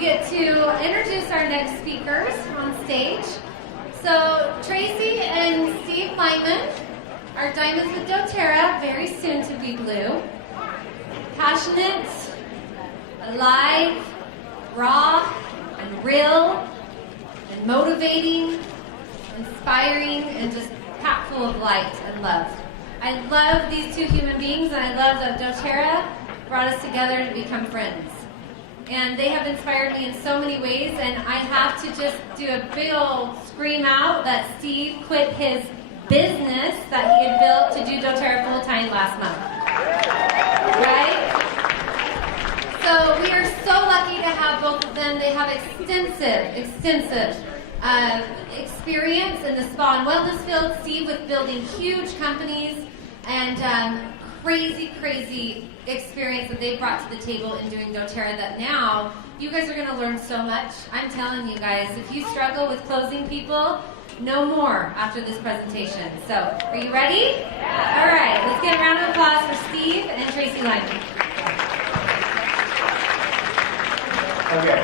we get to introduce our next speakers on stage. So Tracy and Steve Lyman are Diamonds with doTERRA, very soon to be blue. Passionate, alive, raw, and real, and motivating, inspiring, and just packed full of light and love. I love these two human beings, and I love that doTERRA brought us together to become friends. And they have inspired me in so many ways, and I have to just do a big old scream out that Steve quit his business that he had built to do doTERRA full-time last month. Right? So we are so lucky to have both of them. They have extensive experience in the spa and wellness field. Steve with building huge companies and crazy experience that they brought to the table in doing doTERRA that now you guys are going to learn so much. I'm telling you guys, if you struggle with closing people, no more after this presentation. So, are you ready? Yeah. All right, let's get a round of applause for Steve and Tracy Lyman. Okay.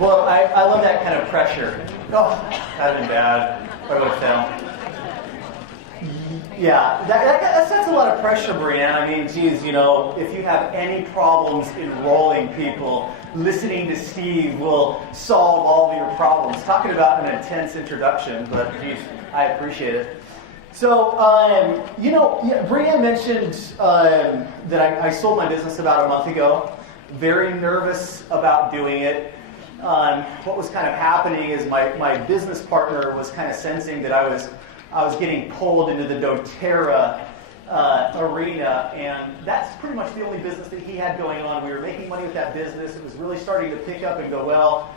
Well, I love that kind of pressure. Oh, that'd been bad. I would have failed. Yeah, that's a lot of pressure, Brianne. I mean, geez, you know, if you have any problems enrolling people, listening to Steve will solve all of your problems. Talking about an intense introduction, but geez, I appreciate it. So, you know, Brianne mentioned that I sold my business about a month ago. Very nervous about doing it. What was kind of happening is my business partner was kind of sensing that I was getting pulled into the doTERRA arena, and that's pretty much the only business that he had going on. We were making money with that business. It was really starting to pick up and go well.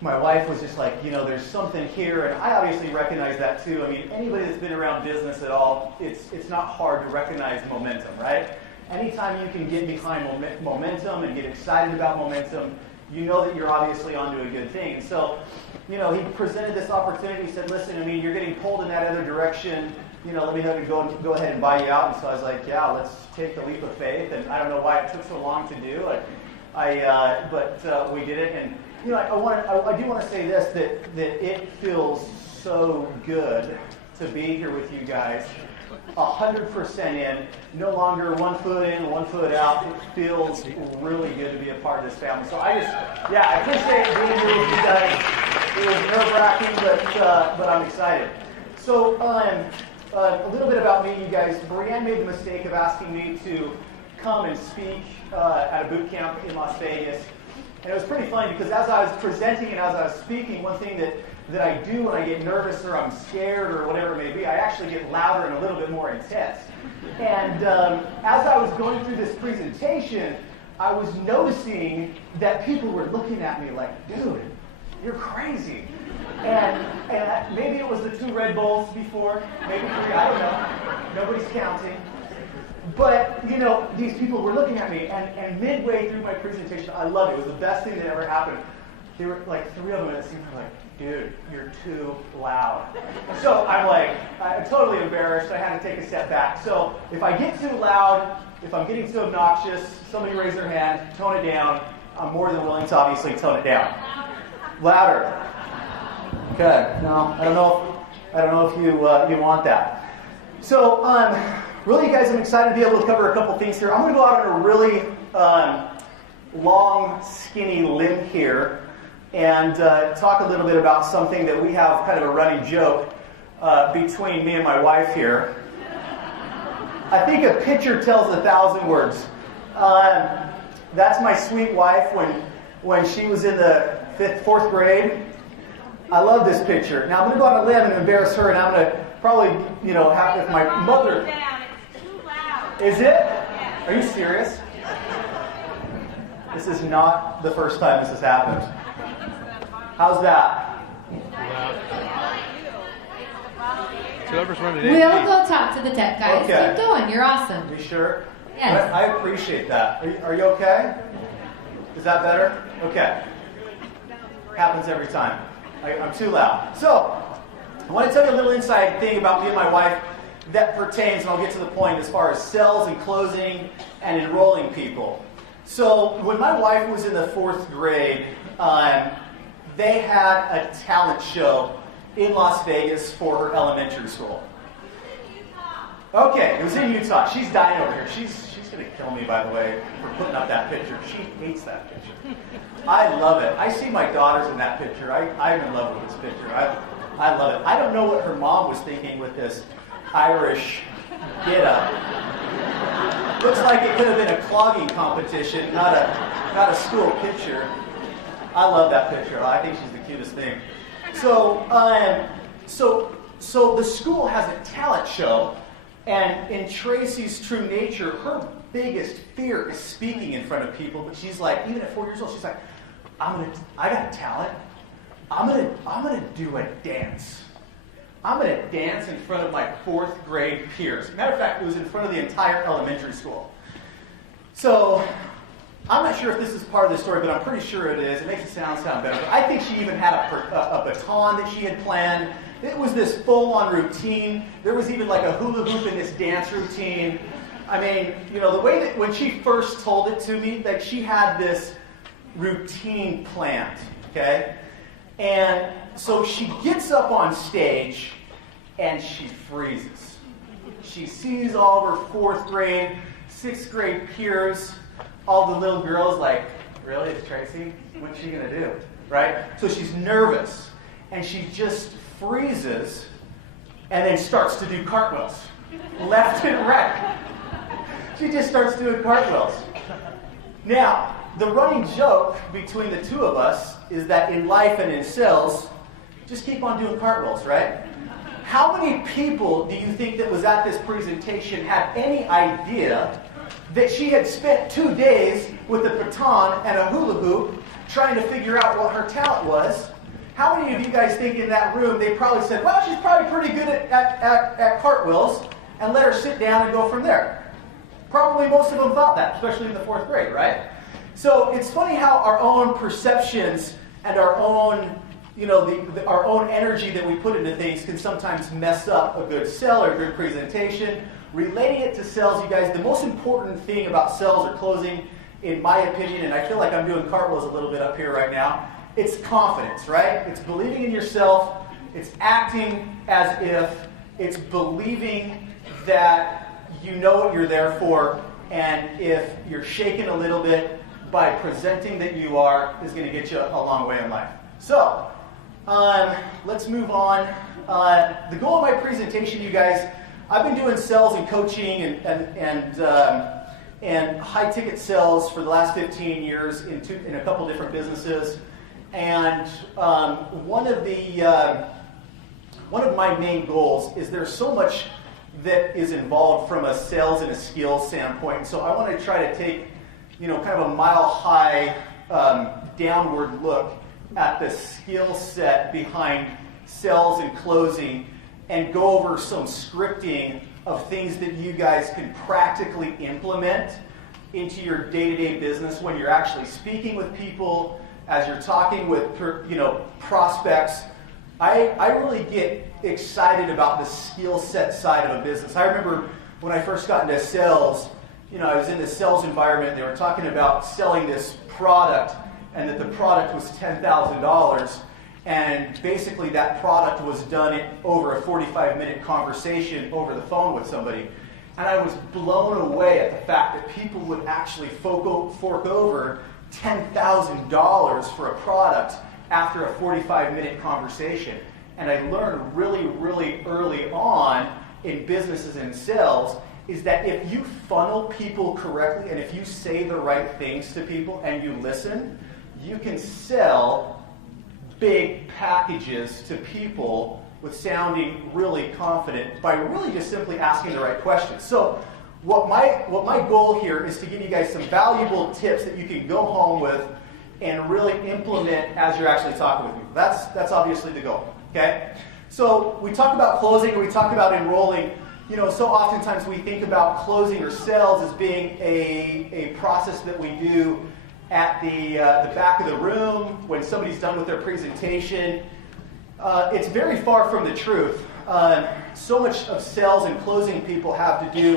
My wife was just like, you know, there's something here, and I obviously recognize that too. I mean, anybody that's been around business at all, it's not hard to recognize momentum, right? Anytime you can get behind momentum and get excited about momentum, you know that you're obviously onto a good thing. So, you know, he presented this opportunity. He said, listen, I mean, you're getting pulled in that other direction. You know, let me go ahead and buy you out. And so I was like, yeah, let's take the leap of faith. And I don't know why it took so long to do. But we did it. And, you know, I do want to say this, that it feels so good to be here with you guys. 100% in, no longer 1 foot in, 1 foot out. It feels really good to be a part of this family. So I appreciate being here with you guys. It was nerve-wracking, but I'm excited. So a little bit about me, you guys. Brianne made the mistake of asking me to come and speak at a boot camp in Las Vegas. And it was pretty funny because as I was presenting and as I was speaking, one thing that I do when I get nervous or I'm scared or whatever it may be, I actually get louder and a little bit more intense. And as I was going through this presentation, I was noticing that people were looking at me like, dude, you're crazy. And maybe it was the 2 Red Bulls before, maybe 3, I don't know. Nobody's counting. But, you know, these people were looking at me, and midway through my presentation, I loved it. It was the best thing that ever happened. There were like 3 of them, and it seemed like, dude, you're too loud. So I'm totally embarrassed. I had to take a step back. So if I get too loud, if I'm getting too obnoxious, somebody raise their hand, tone it down. I'm more than willing to obviously tone it down. Louder. Okay. No, I don't know if you want that. So really, you guys, I'm excited to be able to cover a couple things here. I'm going to go out on a really long, skinny limb here and talk a little bit about something that we have kind of a running joke between me and my wife here. I think a picture tells 1,000 words. That's my sweet wife when she was in the 4th grade. I love this picture. Now I'm going to go on a limb and embarrass her, and I'm going to probably, you know, have if my mother. It's too loud. Is it? Are you serious? This is not the first time this has happened. How's that? We'll go talk to the tech guys. Okay. Keep going. You're awesome. You sure? Yes. I appreciate that. Are you okay? Is that better? Okay. Happens every time. I'm too loud. So, I want to tell you a little inside thing about me and my wife that pertains, and I'll get to the point, as far as sales and closing and enrolling people. So when my wife was in the 4th grade, they had a talent show in Las Vegas for her elementary school. Okay, it was in Utah. She's dying over here. She's going to kill me, by the way, for putting up that picture. She hates that picture. I love it. I see my daughters in that picture. I'm in love with this picture. I love it. I don't know what her mom was thinking with this Irish get-up. Looks like it could have been a clogging competition, not a school picture. I love that picture. I think she's the cutest thing. So the school has a talent show, and in Tracy's true nature, her biggest fear is speaking in front of people. But she's like, even at 4 years old, she's like, I got a talent. I'm gonna do a dance. I'm going to dance in front of my 4th grade peers. Matter of fact, it was in front of the entire elementary school. So I'm not sure if this is part of the story, but I'm pretty sure it is. It makes it sound better. But I think she even had a baton that she had planned. It was this full-on routine. There was even like a hula hoop in this dance routine. I mean, the way that when she first told it to me, that she had this routine planned, okay? And so she gets up on stage and she freezes. She sees all of her 4th grade, 6th grade peers, all the little girls like, really, it's Tracy? What's she going to do? Right? So she's nervous and she just freezes and then starts to do cartwheels. Left and right. She just starts doing cartwheels. Now, the running joke between the two of us is that in life and in sales, just keep on doing cartwheels, right? How many people do you think that was at this presentation had any idea that she had spent 2 days with a baton and a hula hoop trying to figure out what her talent was? How many of you guys think in that room they probably said, well, she's probably pretty good at cartwheels, and let her sit down and go from there? Probably most of them thought that, especially in the 4th grade, right? So it's funny how our own perceptions and our own, our own energy that we put into things can sometimes mess up a good sell or a good presentation. Relating it to sales, you guys, the most important thing about sales or closing, in my opinion, and I feel like I'm doing cartwheels a little bit up here right now, it's confidence, right? It's believing in yourself. It's acting as if. It's believing that you know what you're there for, and if you're shaken a little bit, by presenting that you are is going to get you a long way in life. So, let's move on. The goal of my presentation, you guys, I've been doing sales and coaching and high-ticket sales for the last 15 years in a couple different businesses. And one of my main goals is there's so much that is involved from a sales and a skills standpoint. And so I want to try to take kind of a mile-high downward look at the skill set behind sales and closing and go over some scripting of things that you guys can practically implement into your day-to-day business when you're actually speaking with people, as you're talking with prospects. I really get excited about the skill set side of a business. I remember when I first got into sales, I was in the sales environment. They were talking about selling this product, and that the product was $10,000. And basically that product was done over a 45-minute conversation over the phone with somebody. And I was blown away at the fact that people would actually fork over $10,000 for a product after a 45-minute conversation. And I learned really, really early on in businesses and sales is that if you funnel people correctly and if you say the right things to people and you listen, you can sell big packages to people with sounding really confident by really just simply asking the right questions. So what my goal here is to give you guys some valuable tips that you can go home with and really implement as you're actually talking with people. That's obviously the goal, okay? So we talk about closing, we talk about enrolling. So oftentimes we think about closing or sales as being a process that we do at the back of the room when somebody's done with their presentation. It's very far from the truth. So much of sales and closing people have to do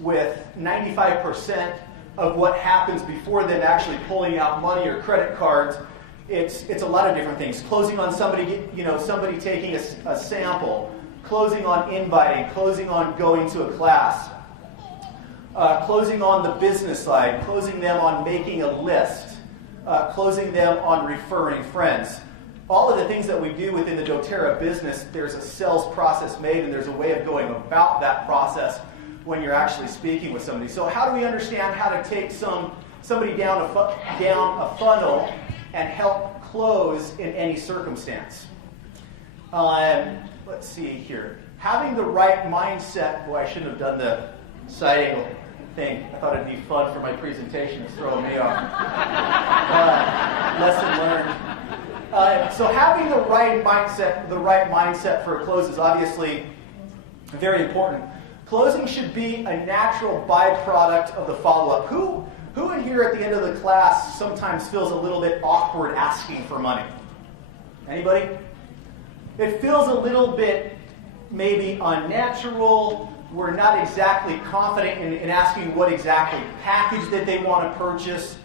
with 95% of what happens before them actually pulling out money or credit cards, it's a lot of different things. Closing on somebody, somebody taking a sample, closing on inviting, closing on going to a class, closing on the business side, closing them on making a list, closing them on referring friends. All of the things that we do within the doTERRA business, there's a sales process made, and there's a way of going about that process when you're actually speaking with somebody. So how do we understand how to take somebody down a funnel and help close in any circumstance? Let's see here. Having the right mindset. Boy, I shouldn't have done the side angle thing. I thought it'd be fun for my presentation. It's throwing me off. Lesson learned. So having the right mindset for a close is obviously very important. Closing should be a natural byproduct of the follow-up. Who in here at the end of the class sometimes feels a little bit awkward asking for money? Anybody? It feels a little bit maybe unnatural. We're not exactly confident in asking what exactly package that they want to purchase.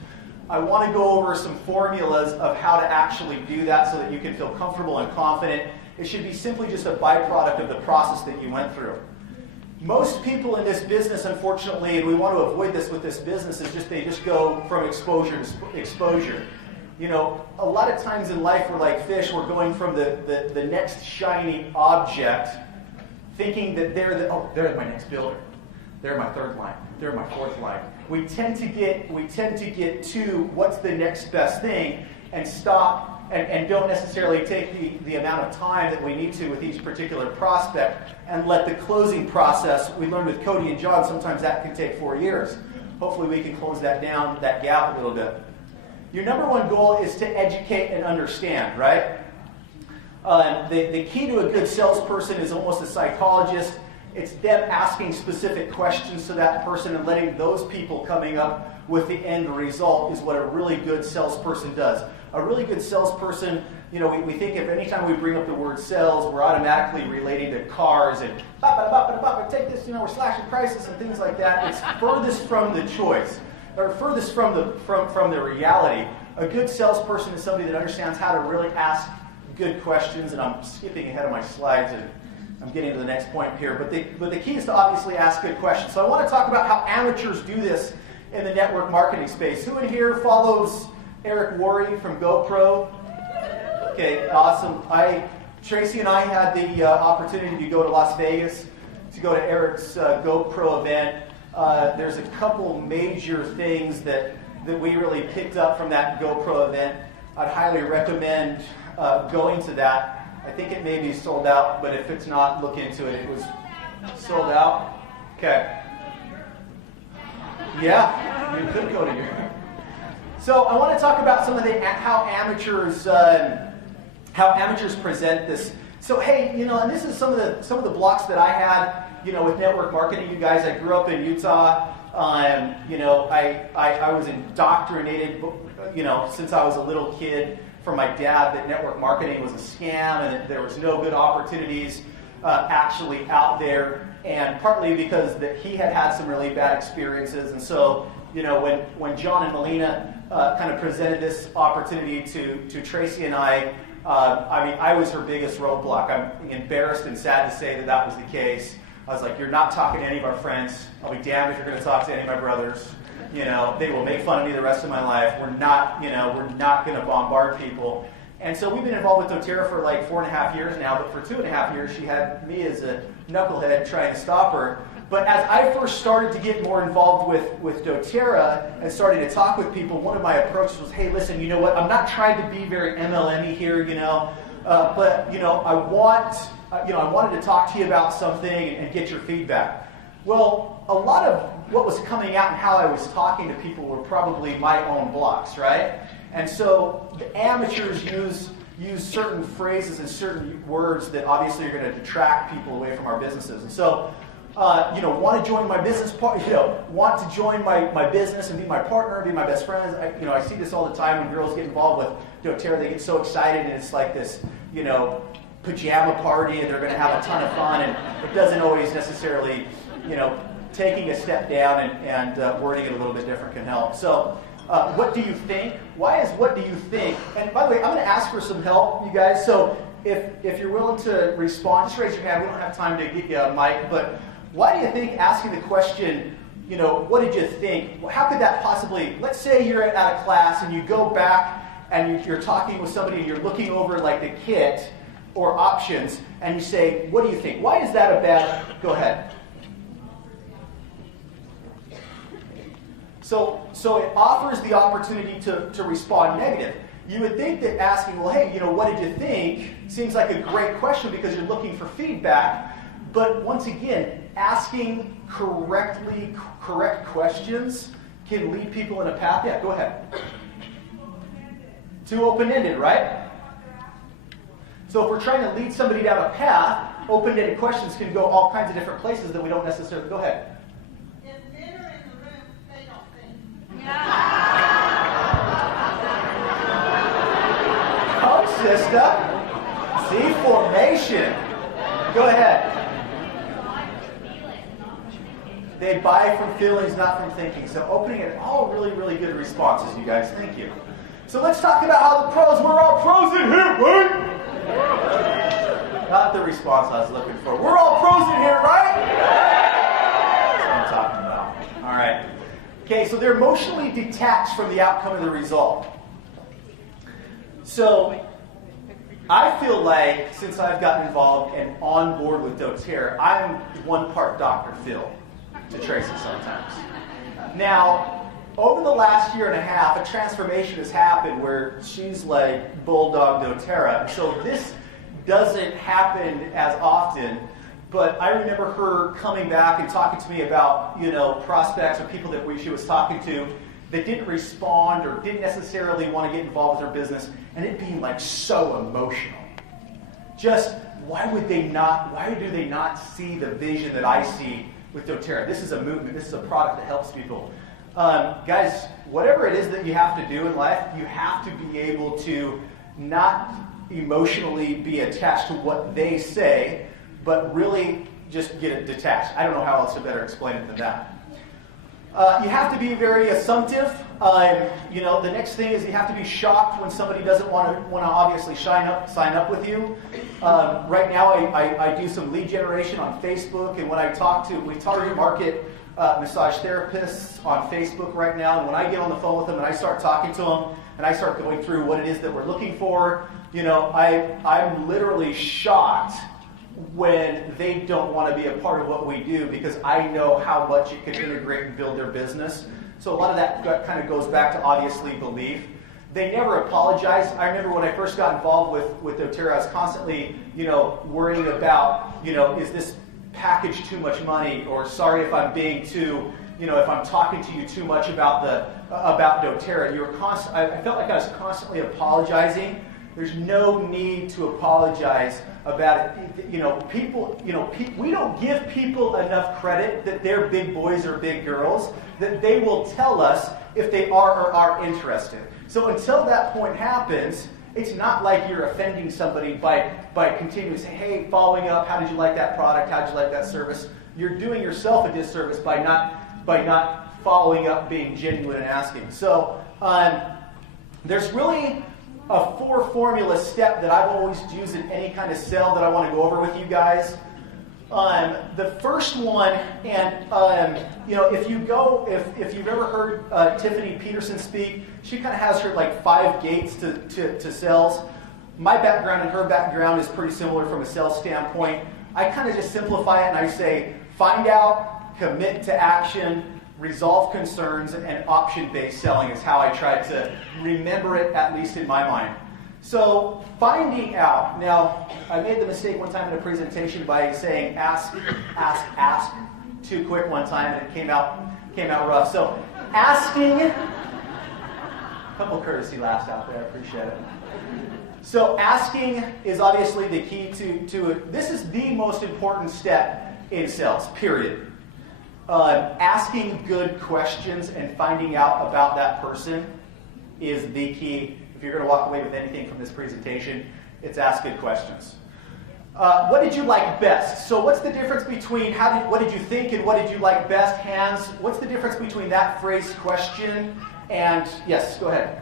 I want to go over some formulas of how to actually do that so that you can feel comfortable and confident. It should be simply just a byproduct of the process that you went through. Most people in this business, unfortunately, and we want to avoid this with this business, is they just go from exposure to exposure. A lot of times in life we're like fish. We're going from the next shiny object, thinking that they're my next builder. They're my third line. They're my fourth line. We tend to get to what's the next best thing and stop and don't necessarily take the amount of time that we need to with each particular prospect and let the closing process. We learned with Cody and John, sometimes that can take 4 years. Hopefully we can close that gap a little bit. Your number one goal is to educate and understand, right? The key to a good salesperson is almost a psychologist. It's them asking specific questions to that person and letting those people coming up with the end result is what a really good salesperson does. A really good salesperson, we think if anytime we bring up the word sales, we're automatically relating to cars and take this, we're slashing prices and things like that. It's furthest from the choice, or furthest from the reality. A good salesperson is somebody that understands how to really ask good questions, and I'm skipping ahead of my slides and I'm getting to the next point here. But the key is to obviously ask good questions. So I want to talk about how amateurs do this in the network marketing space. Who in here follows Eric Worre from GoPro? Okay, awesome. Tracy and I had the opportunity to go to Las Vegas to go to Eric's GoPro event. There's a couple major things that we really picked up from that GoPro event. I'd highly recommend going to that. I think it may be sold out, but if it's not, look into it. It was sold out. Okay. Yeah, you could go to your. So I want to talk about some of how amateurs present this. So hey, and this is some of the blocks that I had, with network marketing. You guys, I grew up in Utah. I was indoctrinated, since I was a little kid from my dad that network marketing was a scam and that there was no good opportunities actually out there. And partly because he had some really bad experiences. And so, when John and Melina kind of presented this opportunity to Tracy and I was her biggest roadblock. I'm embarrassed and sad to say that was the case. I was like, you're not talking to any of our friends. I'll be damned if you're going to talk to any of my brothers. They will make fun of me the rest of my life. We're not going to bombard people. And so we've been involved with doTERRA for like 4.5 years now, but for 2.5 years she had me as a knucklehead trying to stop her. But as I first started to get more involved with doTERRA and started to talk with people, one of my approaches was, hey, listen, you know what? I'm not trying to be very MLM-y here, but I wanted to talk to you about something and get your feedback. Well, a lot of what was coming out and how I was talking to people were probably my own blocks, right? And so the amateurs use certain phrases and certain words that obviously are going to detract people away from our businesses. And so, want to join my business, want to join my business and be my partner, be my best friends. I see this all the time when girls get involved with doTERRA. They get so excited and it's like this, pajama party and they're going to have a ton of fun, and it doesn't always necessarily, taking a step down and wording it a little bit different can help. So, what do you think? Why is what do you think? And by the way, I'm going to ask for some help, you guys. So, if you're willing to respond, just raise your hand. We don't have time to get you a mic, but why do you think asking the question, what did you think? How could that possibly, let's say you're at a class and you go back and you're talking with somebody and you're looking over like the kit or options and you say, what do you think? Why is that a bad, go ahead. So it offers the opportunity to respond negative. You would think that asking, well, hey, what did you think, seems like a great question because you're looking for feedback. But once again, asking correct questions can lead people in a path. Yeah, go ahead. Too open-ended, right? So if we're trying to lead somebody down a path, open-ended questions can go all kinds of different places that we don't necessarily. Go ahead. If men are in the room, they don't think. Come, sister. See, formation. Go ahead. They buy from feelings, not from thinking. So opening it, all really, really good responses, you guys. Thank you. So let's talk about how the pros, we're all pros in here, right? Not the response I was looking for. We're all pros in here, right? That's what I'm talking about. All right. Okay, so they're emotionally detached from the outcome of the result. So I feel like since I've gotten involved and on board with doTERRA, I'm one part Dr. Phil to Tracy sometimes. Now, over the last year and a half, a transformation has happened where she's like bulldog doTERRA. So this doesn't happen as often, but I remember her coming back and talking to me about, prospects or people that she was talking to that didn't respond or didn't necessarily want to get involved with her business, and it being like so emotional. Just why do they not see the vision that I see with doTERRA? This is a movement. This is a product that helps people. Guys, whatever it is that you have to do in life, you have to be able to not emotionally be attached to what they say, but really just get it detached. I don't know how else to better explain it than that. You have to be very assumptive. The next thing is you have to be shocked when somebody doesn't want to obviously sign up with you. Right now, I do some lead generation on Facebook, and when we target market massage therapists on Facebook right now, and when I get on the phone with them and I start talking to them and I start going through what it is that we're looking for, I'm literally shocked when they don't want to be a part of what we do because I know how much it can integrate and build their business. So a lot of that kind of goes back to obviously belief. They never apologize. I remember when I first got involved with doTERRA, I was constantly, worrying about, is this package too much money, or sorry if I'm being too, if I'm talking to you too much about doTERRA. I felt like I was constantly apologizing. There's no need to apologize about it. We don't give people enough credit that they're big boys or big girls, that they will tell us if they are or are interested. So until that point happens, it's not like you're offending somebody by continuing to say, hey, following up, how did you like that product? How did you like that service? You're doing yourself a disservice by not following up, being genuine and asking. So there's really a 4-formula step that I've always used in any kind of sell that I want to go over with you guys. The first one, and if you've ever heard Tiffany Peterson speak, she kind of has her like 5 gates to sales. My background and her background is pretty similar from a sales standpoint. I kind of just simplify it and I say, find out, commit to action, resolve concerns, and option-based selling is how I try to remember it, at least in my mind. So finding out. Now, I made the mistake one time in a presentation by saying ask too quick one time, and it came out rough. So asking, a couple courtesy laughs out there, I appreciate it. So asking is obviously the key to it. This is the most important step in sales, period. Asking good questions and finding out about that person is the key. If you're going to walk away with anything from this presentation, it's ask good questions. What did you like best? So what's the difference between what did you think and what did you like best? Hands. What's the difference between that phrase question and, yes, go ahead.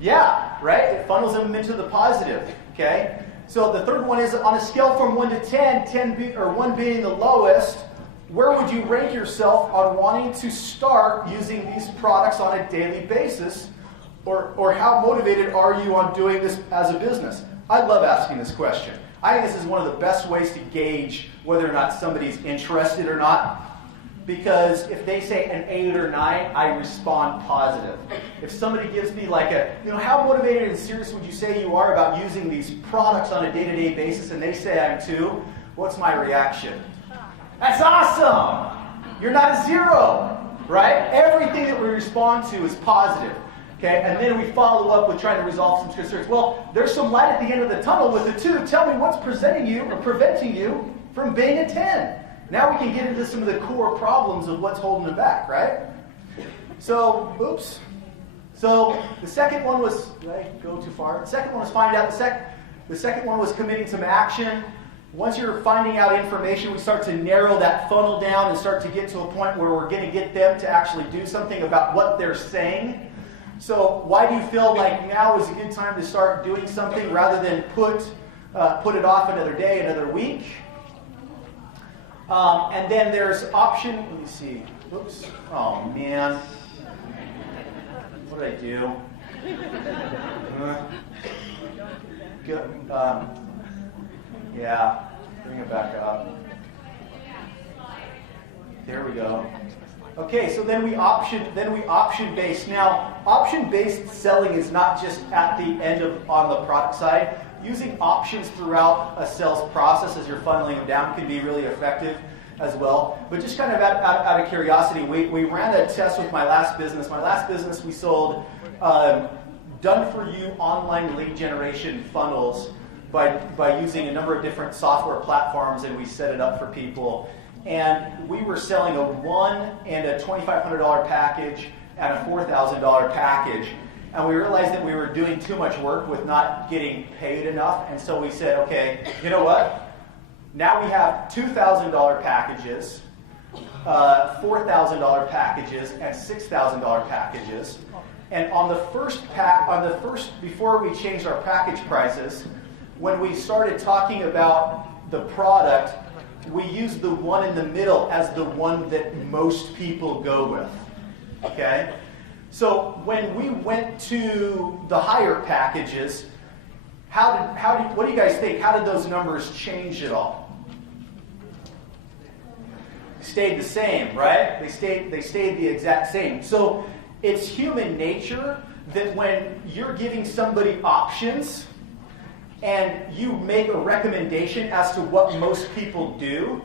Yeah, right? It funnels them into the positive, okay? So the third one is on a scale from 1 to 10, 1 being the lowest, where would you rank yourself on wanting to start using these products on a daily basis? Or how motivated are you on doing this as a business? I love asking this question. I think this is one of the best ways to gauge whether or not somebody's interested or not. Because if they say an 8 or 9, I respond positive. If somebody gives me like how motivated and serious would you say you are about using these products on a day-to-day basis, and they say I'm 2, what's my reaction? That's awesome! You're not a 0, right? Everything that we respond to is positive. Okay, and then we follow up with trying to resolve some concerns. Well, there's some light at the end of the tunnel with the 2. Tell me what's preventing you from being a 10. Now we can get into some of the core problems of what's holding it back, right? So, oops. So the second one was, did I go too far? The second one was find out. The second one was committing some action. Once you're finding out information, we start to narrow that funnel down and start to get to a point where we're going to get them to actually do something about what they're saying. So why do you feel like now is a good time to start doing something rather than put it off another day, another week? And then there's option, let me see. Oops. Oh, man. What did I do? Yeah, bring it back up. There we go. Okay, so then we option based. Now, option based selling is not just at the end on the product side. Using options throughout a sales process as you're funneling them down can be really effective as well. But just kind of out of curiosity, we ran a test with my last business. My last business, we sold done-for-you online lead generation funnels by using a number of different software platforms, and we set it up for people. And we were selling a $1,000 and a $2,500 package and a $4,000 package. And we realized that we were doing too much work with not getting paid enough. And so we said, okay, you know what? Now we have $2,000 packages, $4,000 packages, and $6,000 packages. And on the first before we changed our package prices, when we started talking about the product, we used the one in the middle as the one that most people go with. Okay? So when we went to the higher packages, what do you guys think? How did those numbers change at all? Stayed the same, right? They stayed the exact same. So it's human nature that when you're giving somebody options and you make a recommendation as to what most people do,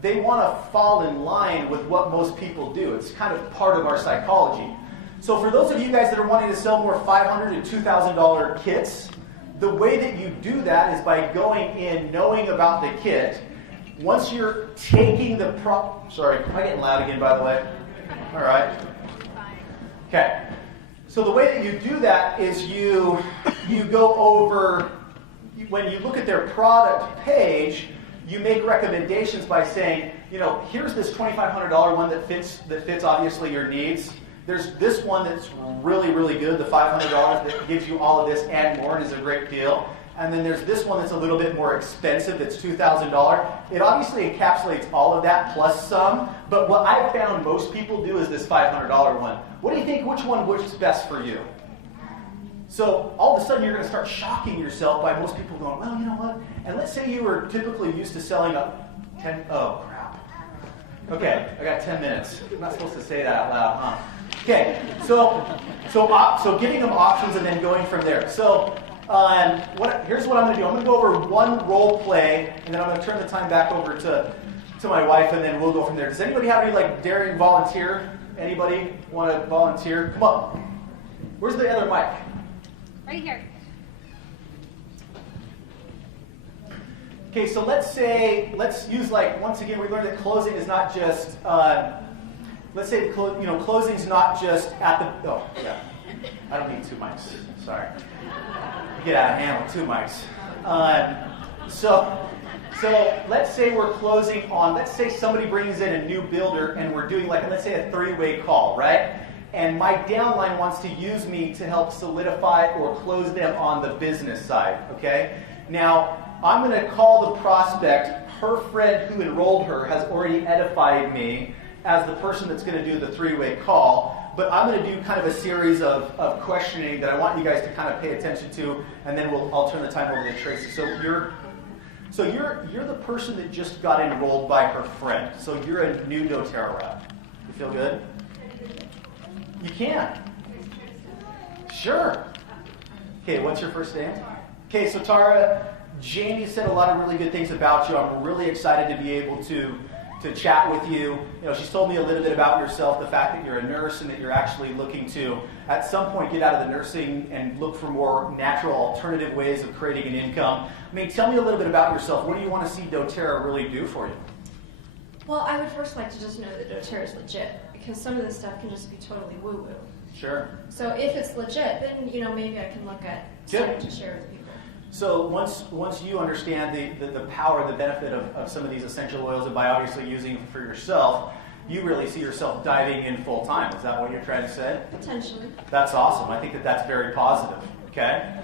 they want to fall in line with what most people do. It's kind of part of our psychology. So for those of you guys that are wanting to sell more $500 and $2,000 kits, the way that you do that is by going in, knowing about the kit. Once you're taking the sorry, am I getting loud again, by the way? All right. Okay. So the way that you do that is you go over, when you look at their product page, you make recommendations by saying, here's this $2,500 one that fits obviously your needs. There's this one that's really, really good, the $500 that gives you all of this and more and is a great deal. And then there's this one that's a little bit more expensive, that's $2,000. It obviously encapsulates all of that plus some, but what I've found most people do is this $500 one. What do you think, which one works best for you? So all of a sudden you're going to start shocking yourself by most people going, well, you know what? And let's say you were typically used to selling oh crap. Okay, I got 10 minutes. I'm not supposed to say that out loud, huh? Okay, so giving them options and then going from there. So here's what I'm going to do. I'm going to go over one role play, and then I'm going to turn the time back over to my wife, and then we'll go from there. Does anybody have any daring volunteer? Anybody want to volunteer? Come on. Where's the other mic? Right here. Okay, so let's use once again, we learned that closing is not just, let's say, closing is not just at the, I don't need 2 mics, sorry. You get out of hand with 2 mics. So let's say we're closing on, let's say somebody brings in a new builder and we're doing like, let's say a three-way call, right? And my downline wants to use me to help solidify or close them on the business side, okay? Now, I'm going to call the prospect. Her friend who enrolled her has already edified me as the person that's going to do the three-way call, but I'm going to do kind of a series of questioning that I want you guys to kind of pay attention to, and then I'll turn the time over to Tracy. So you're the person that just got enrolled by her friend. So you're a new doTERRA rep. You feel good? You can. Sure. Okay, what's your first name? Okay, so Tara, Jamie said a lot of really good things about you. I'm really excited to be able to chat with you. You know, she's told me a little bit about yourself, the fact that you're a nurse and that you're actually looking to, at some point, get out of the nursing and look for more natural alternative ways of creating an income. I mean, tell me a little bit about yourself. What do you want to see doTERRA really do for you? Well, I would first like to just know that doTERRA is legit, because some of this stuff can just be totally woo-woo. Sure. So if it's legit, then maybe I can look at starting to share with people. So once you understand the power, the benefit of some of these essential oils, and by obviously using them for yourself, you really see yourself diving in full time. Is that what you're trying to say? Potentially. That's awesome. I think that's very positive. Okay?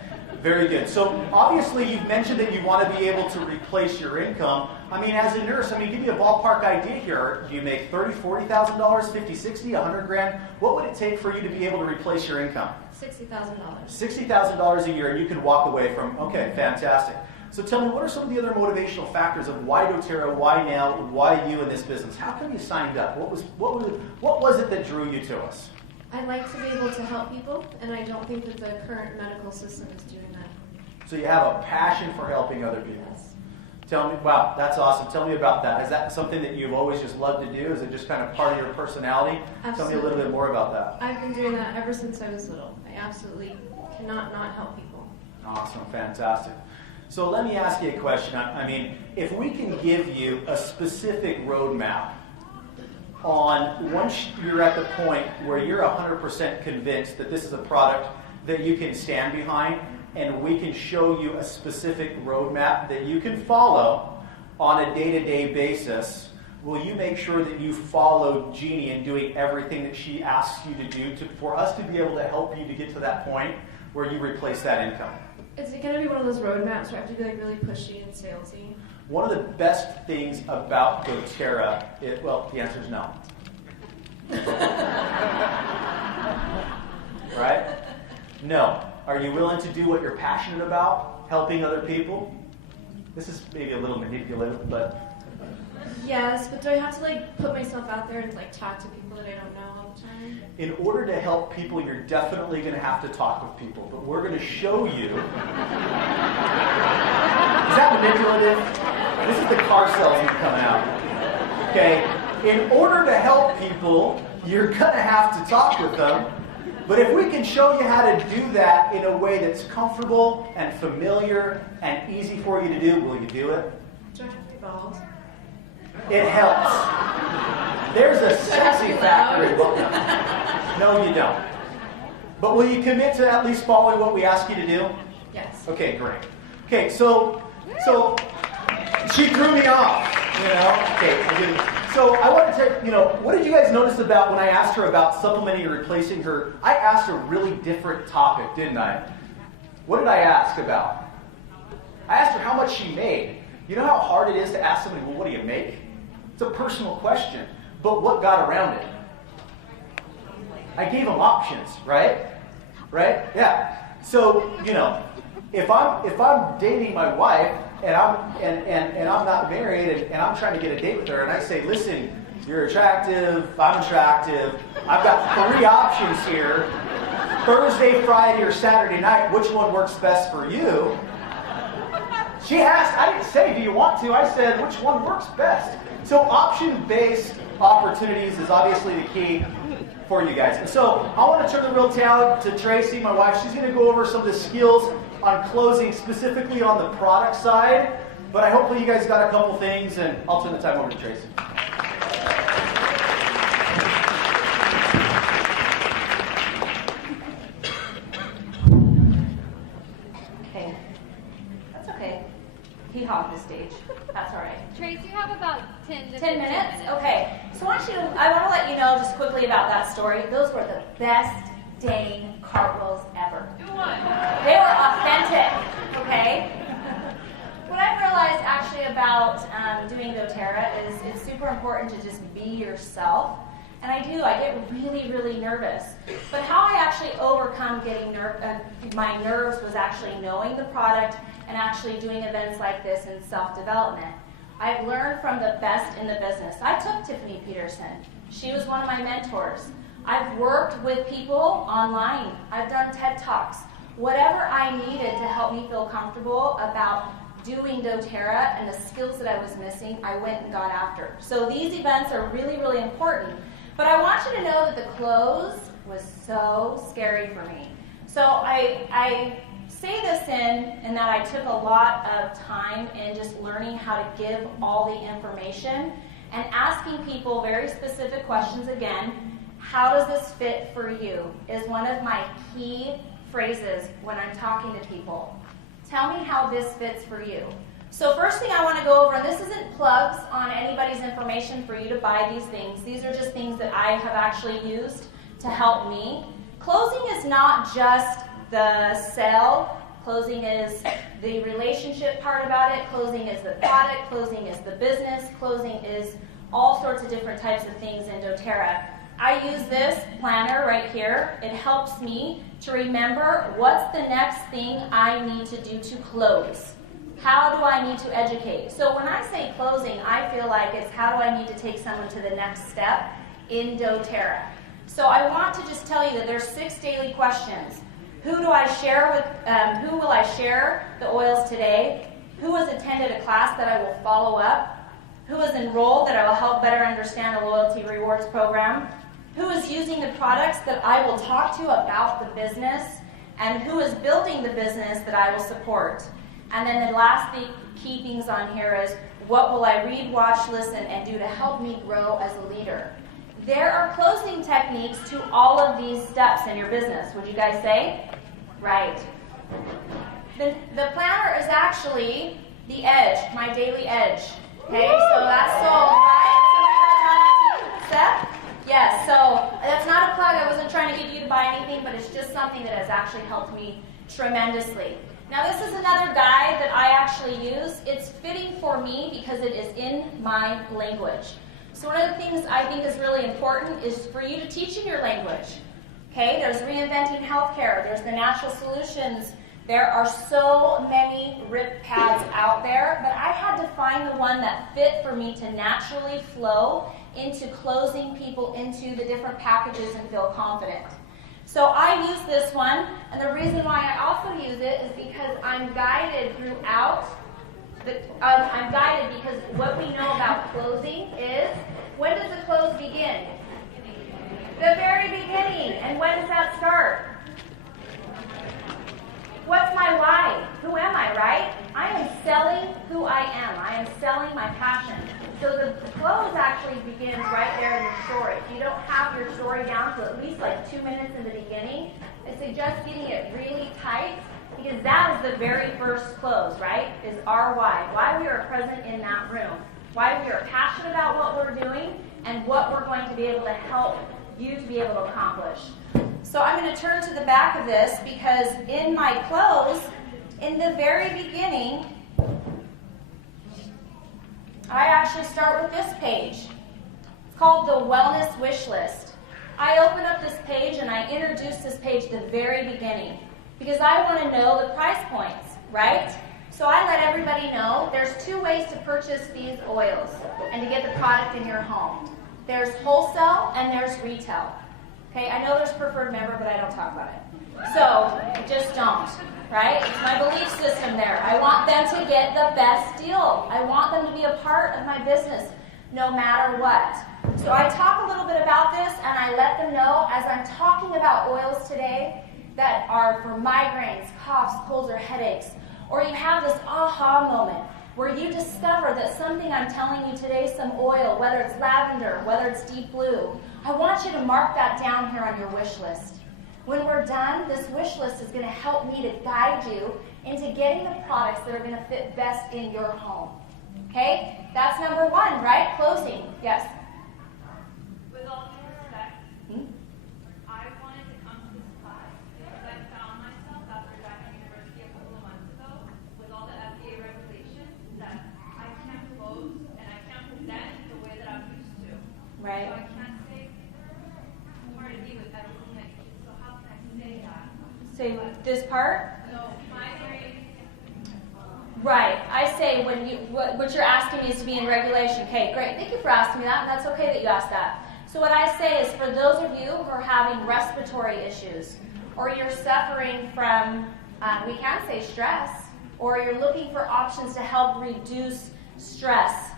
Very good. So obviously you've mentioned that you want to be able to replace your income. I mean, as a nurse, give me a ballpark idea here. Do you make $30,000, $40,000, $50,000, $60,000, $100,000? What would it take for you to be able to replace your income? $60,000. $60,000 a year, and you can walk away from. Okay, fantastic. So tell me, what are some of the other motivational factors of why doTERRA, why now, why you in this business? How come you signed up? What was it that drew you to us? I like to be able to help people, and I don't think that the current medical system is doing that. So you have a passion for helping other people. Yes. Tell me, wow, that's awesome. Tell me about that. Is that something that you've always just loved to do? Is it just kind of part of your personality? Absolutely. Tell me a little bit more about that. I've been doing that ever since I was little. I absolutely cannot not help people. Awesome, fantastic. So let me ask you a question. I mean, if we can give you a specific roadmap on once you're at the point where you're 100% convinced that this is a product that you can stand behind, and we can show you a specific roadmap that you can follow on a day-to-day basis, will you make sure that you follow Jeannie in doing everything that she asks you to do for us to be able to help you to get to that point where you replace that income? Is it going to be one of those roadmaps where I have to be like really pushy and salesy? One of the best things about doTERRA, well, the answer is no. Right? No. Are you willing to do what you're passionate about, helping other people? This is maybe a little manipulative, but... Yes, but do I have to put myself out there and talk to people that I don't know all the time? In order to help people, you're definitely going to have to talk with people, but we're going to show you... Is that manipulative? This is the car salesman coming out. Okay? In order to help people, you're going to have to talk with them. But if we can show you how to do that in a way that's comfortable and familiar and easy for you to do, will you do it? Do I have to be bald? It helps. There's a sexy factor in what. No, you don't. But will you commit to at least following what we ask you to do? Yes. Okay, great. Okay, so she threw me off, Okay, I didn't. So I wanted to, what did you guys notice about when I asked her about supplementing or replacing her? I asked a really different topic, didn't I? What did I ask about? I asked her how much she made. You know how hard it is to ask somebody, well, what do you make? It's a personal question. But what got around it? I gave them options, right? Right? Yeah. So, if I'm dating my wife and I'm not married and I'm trying to get a date with her and I say, listen, you're attractive, I'm attractive, I've got 3 options here, Thursday, Friday, or Saturday night, which one works best for you? She asked, I didn't say, do you want to? I said, which one works best? So option-based opportunities is obviously the key for you guys. And so I want to turn the real talent to Tracy, my wife. She's going to go over some of the skills on closing, specifically on the product side. But I hopefully you guys got a couple things, and I'll turn the time over to Tracy. Okay. That's okay. 10 minutes? Okay. So I want to let you know just quickly about that story. Those were the best dang cartwheels ever. They were authentic, okay? What I've realized actually about doing doTERRA is it's super important to just be yourself. And I get really, really nervous. But how I actually overcome getting my nerves was actually knowing the product and actually doing events like this in self-development. I've learned from the best in the business. I took Tiffany Peterson. She was one of my mentors. I've worked with people online. I've done TED Talks. Whatever I needed to help me feel comfortable about doing doTERRA and the skills that I was missing, I went and got after. So these events are really, really important. But I want you to know that the close was so scary for me. So I say this in that I took a lot of time in just learning how to give all the information and asking people very specific questions again. How does this fit for you is one of my key phrases when I'm talking to people. Tell me how this fits for you. So first thing I want to go over, and this isn't plugs on anybody's information for you to buy these things. These are just things that I have actually used to help me. Closing is not just the sale. Closing is the relationship part about it. Closing is the product. Closing is the business. Closing is all sorts of different types of things in doTERRA. I use this planner right here. It helps me to remember what's the next thing I need to do to close. How do I need to educate? So when I say closing, I feel like it's how do I need to take someone to the next step in doTERRA. So I want to just tell you that there's 6 daily questions. Who do I share with? Who will I share the oils today? Who has attended a class that I will follow up? Who is enrolled that I will help better understand the loyalty rewards program? Who is using the products that I will talk to about the business? And who is building the business that I will support? And then the last key things on here is what will I read, watch, listen, and do to help me grow as a leader? There are closing techniques to all of these steps in your business. Would you guys say? Right. The planner is actually the edge, my daily edge. Okay, so that's sold, right? Somebody write that too, Seth? Yes, so that's not a plug. I wasn't trying to get you to buy anything, but it's just something that has actually helped me tremendously. Now this is another guide that I actually use. It's fitting for me because it is in my language. So one of the things I think is really important is for you to teach in your language. Okay, there's Reinventing Healthcare, there's the Natural Solutions. There are so many RIP pads out there, but I had to find the one that fit for me to naturally flow into closing people into the different packages and feel confident. So I use this one, and the reason why I also use it is because I'm guided throughout. I'm guided because what we know about closing is, when does the close begin? The very beginning. And when does that start? What's my why? Who am I, right? I am selling who I am. I am selling my passion. So the close actually begins right there in your story. If you don't have your story down to at least like 2 minutes in the beginning, I suggest getting it really tight because that is the very first close, right? Is our why. Why we are present in that room. Why we are passionate about what we're doing and what we're going to be able to help you to be able to accomplish. So I'm going to turn to the back of this because in my close, in the very beginning, I actually start with this page. It's called the Wellness Wish List. I open up this page and I introduce this page at the very beginning because I want to know the price points, right? So I let everybody know there's 2 ways to purchase these oils and to get the product in your home. There's wholesale and there's retail. Okay, I know there's preferred member, but I don't talk about it. So just don't, right? It's my belief system there. I want them to get the best deal. I want them to be a part of my business no matter what. So I talk a little bit about this and I let them know as I'm talking about oils today that are for migraines, coughs, colds, or headaches, or you have this aha moment where you discover that something I'm telling you today, some oil, whether it's lavender, whether it's deep blue, I want you to mark that down here on your wish list. When we're done, this wish list is going to help me to guide you into getting the products that are going to fit best in your home. Okay? That's number one, right? Closing. Yes. With all due respect, I wanted to come to this class because I found myself after graduating university a couple of months ago with all the FDA regulations that I can't close and I can't present the way that I'm used to. Right. So I can't say more to be with everything that you do. So how can I say that? Say this part? No, migraine. Right. I say when you what you're asking me is to be in regulation. Okay, great. Thank you for asking me that, and that's okay that you asked that. So what I say is for those of you who are having respiratory issues, or you're suffering from, we can say stress, or you're looking for options to help reduce stress,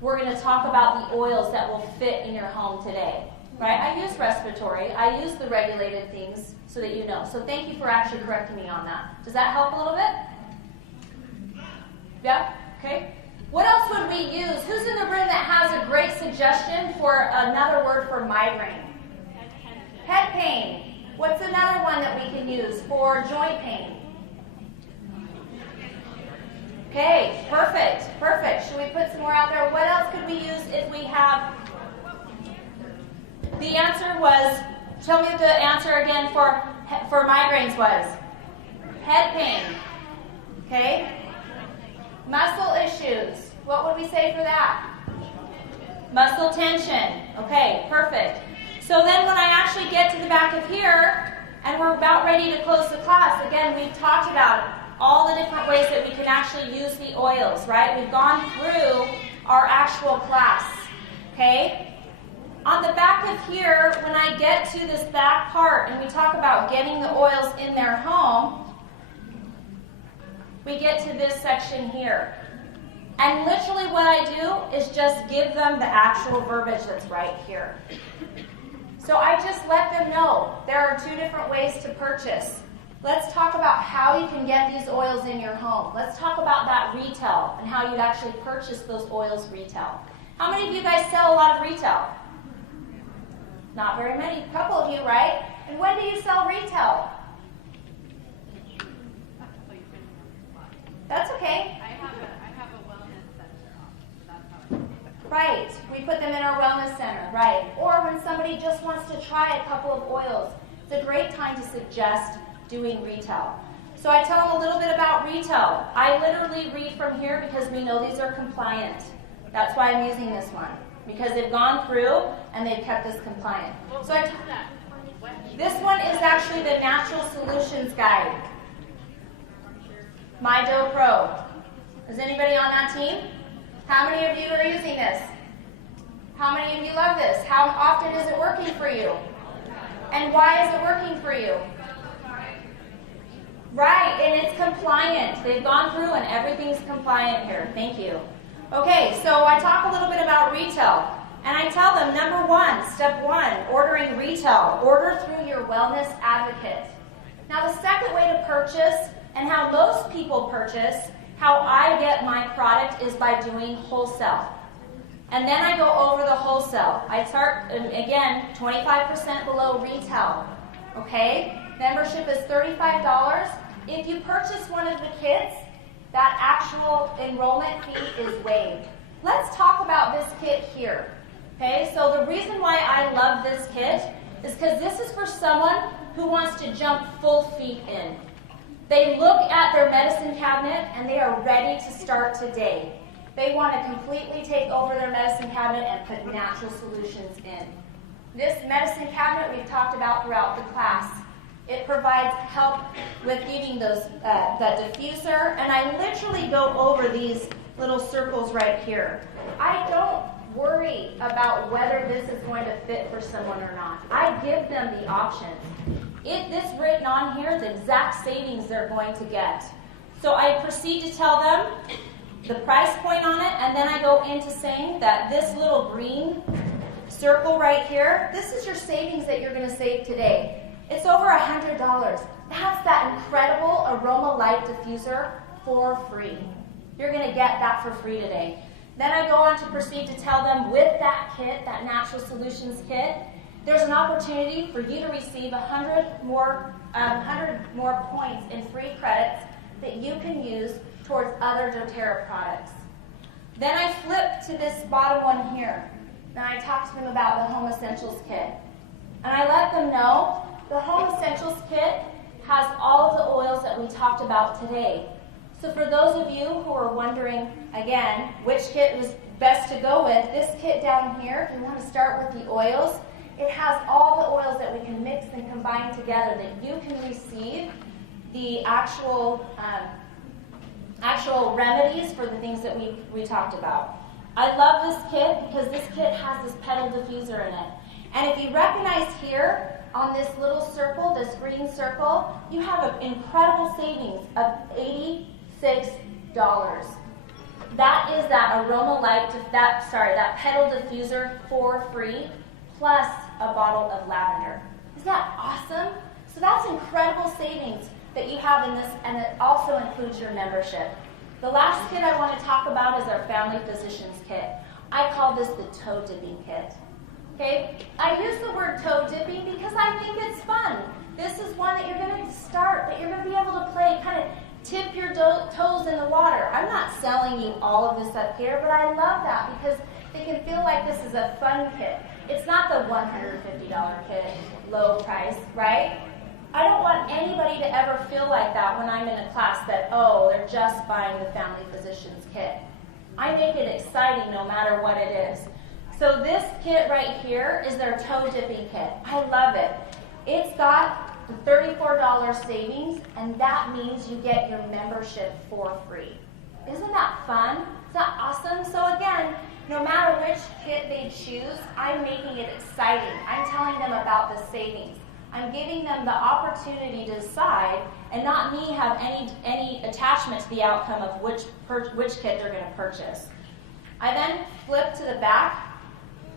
we're going to talk about the oils that will fit in your home today. Right? I use respiratory. I use the regulated things so that you know. So thank you for actually correcting me on that. Does that help a little bit? Yeah? Okay. What else would we use? Who's in the room that has a great suggestion for another word for migraine? Head pain. What's another one that we can use for joint pain? Okay, perfect, perfect. Should we put some more out there? What else could we use if we have... The answer was, tell me the answer again for migraines was? Head pain. Okay? Muscle issues. What would we say for that? Muscle tension. Okay, perfect. So then when I actually get to the back of here, and we're about ready to close the class, again, we've talked about all the different ways that we can actually use the oils, right? We've gone through our actual class. Okay? On the back of here, when I get to this back part, and we talk about getting the oils in their home, we get to this section here. And literally what I do is just give them the actual verbiage that's right here. So I just let them know there are two different ways to purchase. Let's talk about how you can get these oils in your home. Let's talk about that retail and how you'd actually purchase those oils retail. How many of you guys sell a lot of retail? Not very many. A couple of you, right? And when do you sell retail? That's okay. I have a wellness center so that's how I do it. Right. We put them in our wellness center. Right. Or when somebody just wants to try a couple of oils, it's a great time to suggest doing retail. So I tell them a little bit about retail. I literally read from here because we know these are compliant. That's why I'm using this one, because they've gone through and they've kept us compliant. So this one is actually the Natural Solutions Guide. My Dough Pro. Is anybody on that team? How many of you are using this? How many of you love this? How often is it working for you? And why is it working for you? Right, and it's compliant. They've gone through and everything's compliant here. Thank you. Okay, so I talk a little bit about retail. And I tell them, number one, step one, ordering retail. Order through your wellness advocate. Now the second way to purchase, and how most people purchase, how I get my product is by doing wholesale. And then I go over the wholesale. I start, again, 25% below retail. Okay? Membership is $35. If you purchase one of the kits, that actual enrollment fee is waived. Let's talk about this kit here. Okay? So the reason why I love this kit is because this is for someone who wants to jump full feet in. They look at their medicine cabinet and they are ready to start today. They want to completely take over their medicine cabinet and put natural solutions in. This medicine cabinet we've talked about throughout the class. It provides help with giving those that diffuser, and I literally go over these little circles right here. I don't worry about whether this is going to fit for someone or not. I give them the options. This written on here, the exact savings they're going to get. So I proceed to tell them the price point on it, and then I go into saying that this little green circle right here, this is your savings that you're going to save today. It's over $100. That's that incredible Aroma Light diffuser for free. You're going to get that for free today. Then I go on to proceed to tell them with that kit, that Natural Solutions kit, there's an opportunity for you to receive 100 more points in free credits that you can use towards other doTERRA products. Then I flip to this bottom one here. Then I talk to them about the Home Essentials Kit. And I let them know the Home Essentials Kit has all of the oils that we talked about today. So for those of you who are wondering, again, which kit was best to go with, this kit down here, if you want to start with the oils, it has all the oils that we can mix and combine together that you can receive the actual remedies for the things that we talked about. I love this kit because this kit has this petal diffuser in it. And if you recognize here on this little circle, this green circle, you have an incredible savings of $86. That is that aroma light, that petal diffuser for free, plus a bottle of lavender. Is that awesome? So that's incredible savings that you have in this, and it also includes your membership. The last kit I want to talk about is our Family Physicians Kit. I call this the toe dipping kit. Okay? I use the word toe dipping because I think it's fun. This is one that you're going to start, that you're going to be able to play, kind of tip your toes in the water. I'm not selling you all of this up here, but I love that because they can feel like this is a fun kit. It's not the $150 kit, low price, right? I don't want anybody to ever feel like that when I'm in a class that, oh, they're just buying the Family Physicians Kit. I make it exciting no matter what it is. So this kit right here is their toe dipping kit. I love it. It's got the $34 savings, and that means you get your membership for free. Isn't that fun? Is that awesome? So again, no matter which kit they choose, I'm making it exciting. I'm telling them about the savings. I'm giving them the opportunity to decide, and not me have any attachment to the outcome of which kit they're going to purchase. I then flip to the back,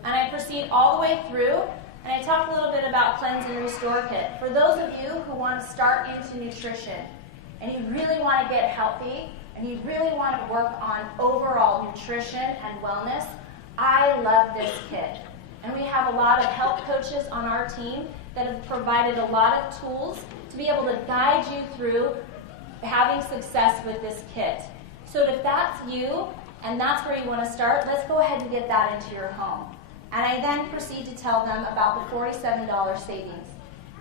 and I proceed all the way through, and I talk a little bit about Cleanse and Restore Kit. For those of you who want to start into nutrition, and you really want to get healthy, and you really want to work on overall nutrition and wellness, I love this kit. And we have a lot of health coaches on our team that have provided a lot of tools to be able to guide you through having success with this kit. So if that's you, and that's where you want to start, let's go ahead and get that into your home. And I then proceed to tell them about the $47 savings.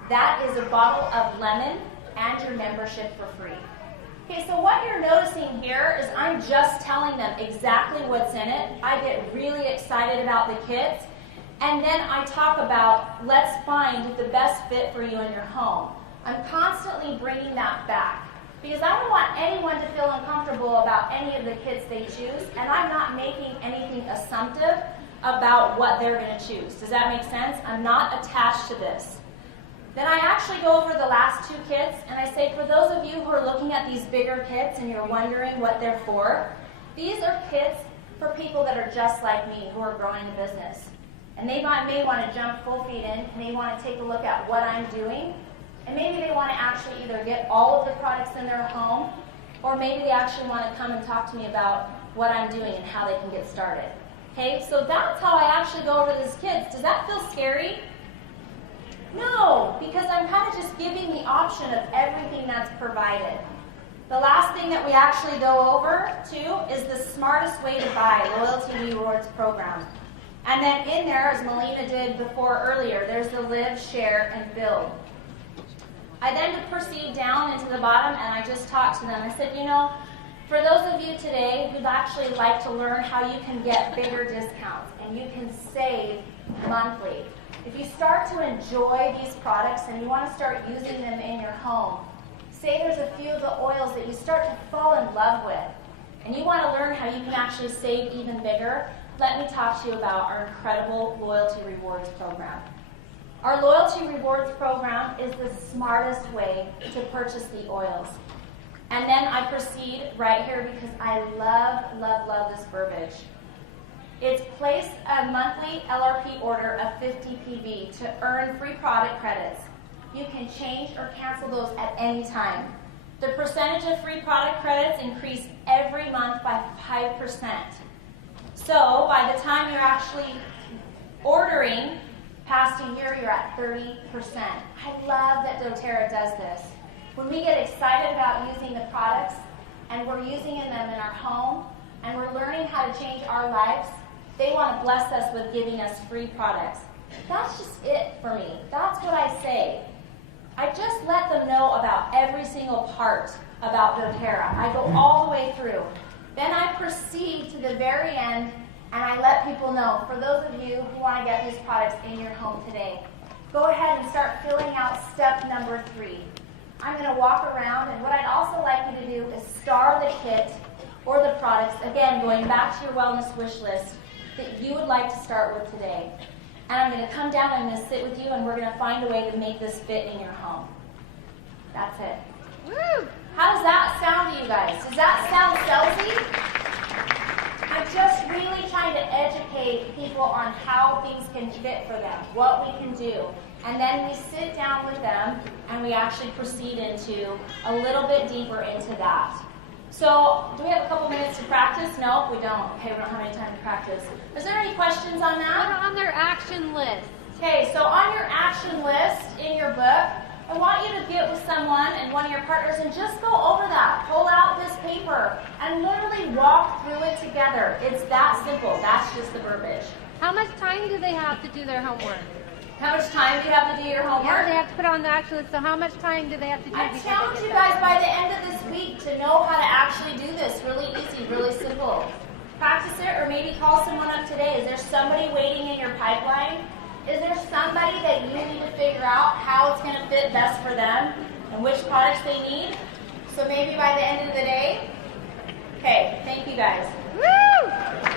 That is a bottle of lemon and your membership for free. Okay, so what you're noticing here is I'm just telling them exactly what's in it. I get really excited about the kits. And then I talk about, let's find the best fit for you in your home. I'm constantly bringing that back because I don't want anyone to feel uncomfortable about any of the kits they choose, and I'm not making anything assumptive about what they're going to choose. Does that make sense? I'm not attached to this. Then I actually go over the last two kits, and I say, for those of you who are looking at these bigger kits and you're wondering what they're for, these are kits for people that are just like me who are growing a business. And they may want to jump full feet in, and they want to take a look at what I'm doing, and maybe they want to actually either get all of the products in their home, or maybe they actually want to come and talk to me about what I'm doing and how they can get started. Okay, so that's how I actually go over these kits. Does that feel scary? No, because I'm kind of just giving the option of everything that's provided. The last thing that we actually go over to is the smartest way to buy Loyalty Rewards program. And then in there, as Melina did before earlier, there's the live, share, and build. I then proceed down into the bottom, and I just talked to them. I said, you know, for those of you today who'd actually like to learn how you can get bigger discounts and you can save monthly, if you start to enjoy these products and you want to start using them in your home, say there's a few of the oils that you start to fall in love with, and you want to learn how you can actually save even bigger, let me talk to you about our incredible Loyalty Rewards program. Our Loyalty Rewards program is the smartest way to purchase the oils. And then I proceed right here because I love, love, love this verbiage. It's place a monthly LRP order of 50 PV to earn free product credits. You can change or cancel those at any time. The percentage of free product credits increase every month by 5%. So by the time you're actually ordering past a year, you're at 30%. I love that doTERRA does this. When we get excited about using the products and we're using them in our home, and we're learning how to change our lives, they want to bless us with giving us free products. That's just it for me. That's what I say. I just let them know about every single part about doTERRA. I go all the way through. Then I proceed to the very end, and I let people know, for those of you who want to get these products in your home today, go ahead and start filling out step number 3. I'm going to walk around, and what I'd also like you to do is star the kit or the products, again, going back to your wellness wish list, that you would like to start with today. And I'm going to come down, I'm going to sit with you, and we're going to find a way to make this fit in your home. That's it. Woo! How does that sound to you guys? Does that sound salesy? I'm just really trying to educate people on how things can fit for them, what we can do. And then we sit down with them and we actually proceed into a little bit deeper into that. So, do we have a couple minutes to practice? No, we don't. Okay, we don't have any time to practice. Is there any questions on Put that? on their action list. Okay, so on your action list in your book, I want you to get with someone and one of your partners and just go over that. Pull out this paper and literally walk through it together. It's that simple. That's just the verbiage. How much time do they have to do their homework? How much time do you have to do your Yeah, homework? they have to put on the action list. So how much time do they have to do? I before challenge they you get guys by the end of this week to know how to actually do this. Really easy, really simple. Practice it, or maybe call someone up today. Is there somebody waiting in your pipeline? Is there somebody that you need to figure out how it's going to fit best for them and which products they need? So maybe by the end of the day? Okay, thank you guys. Woo!